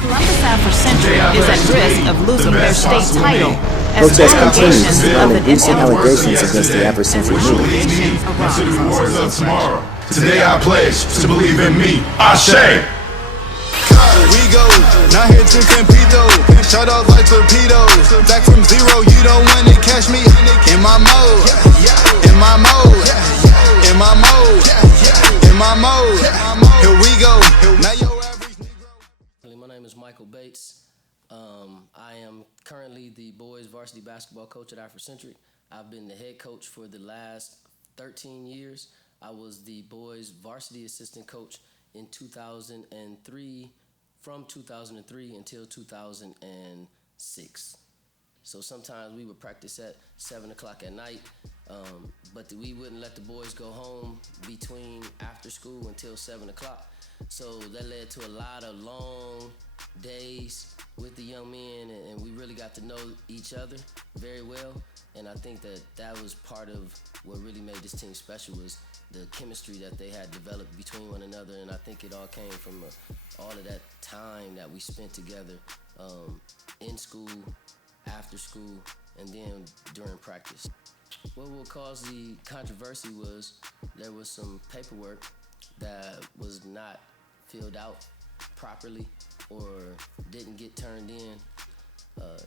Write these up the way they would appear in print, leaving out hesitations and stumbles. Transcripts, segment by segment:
Columbus Afrocentric is at risk of losing their state title as Protest continues allegations surrounding of an recent allegations inappropriate against the Afrocentric movement. To the warriors of tomorrow. Today I pledge to believe in me. Ashe. We go, not here to compete though. Shut off like torpedoes. Back from zero, you don't wanna catch me in my mode. In my mode. In my mode. In my mode. Here we go. Now your average Negro. My name is Michael Bates. I am currently the boys varsity basketball coach at Afrocentric. I've been the head coach for the last 13 years. I was the boys varsity assistant coach in 2003, from 2003 until 2006. So sometimes we would practice at 7 o'clock at night, but we wouldn't let the boys go home between after school until 7 o'clock. So that led to a lot of long days with the young men, and we really got to know each other very well. And I think that was part of what really made this team special, was the chemistry that they had developed between one another. And I think it all came from all of that time that we spent together in school, after school, and then during practice. What caused the controversy was there was some paperwork that was not filled out properly or didn't get turned in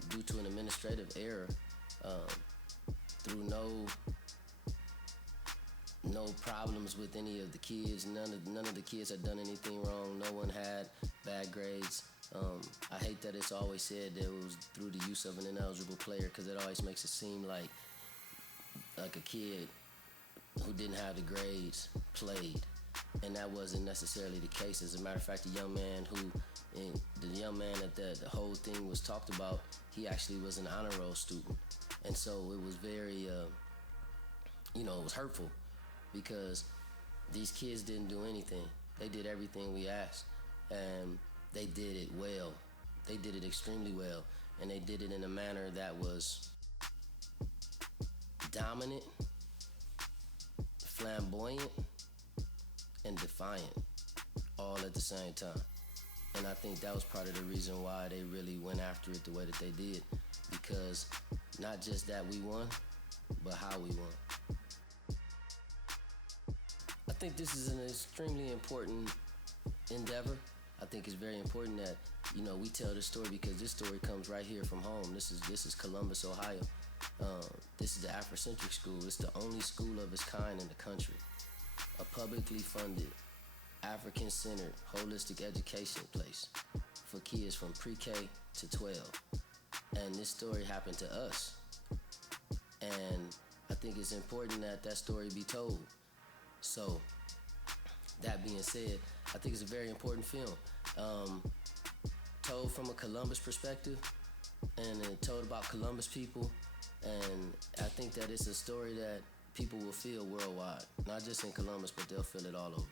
due to an administrative error, through no problems with any of the kids. None of the kids had done anything wrong. No one had bad grades. I hate that it's always said that it was through the use of an ineligible player, because it always makes it seem like a kid who didn't have the grades played, and that wasn't necessarily the case. As a matter of fact, the young man that the whole thing was talked about, he actually was an honor roll student, and so it was very, it was hurtful, because these kids didn't do anything. They did everything we asked, and they did it well. They did it extremely well, and they did it in a manner that was dominant, flamboyant, and defiant, all at the same time. And I think that was part of the reason why they really went after it the way that they did, because not just that we won, but how we won. I think this is an extremely important endeavor. I think it's very important that, we tell this story, because this story comes right here from home. This is Columbus, Ohio. This is the Afrocentric school. It's the only school of its kind in the country. A publicly funded, African-centered, holistic education place for kids from pre-K to 12. And this story happened to us. And I think it's important that story be told. So, that being said, I think it's a very important film. Told from a Columbus perspective, and told about Columbus people. And I think that it's a story that people will feel worldwide. Not just in Columbus, but they'll feel it all over.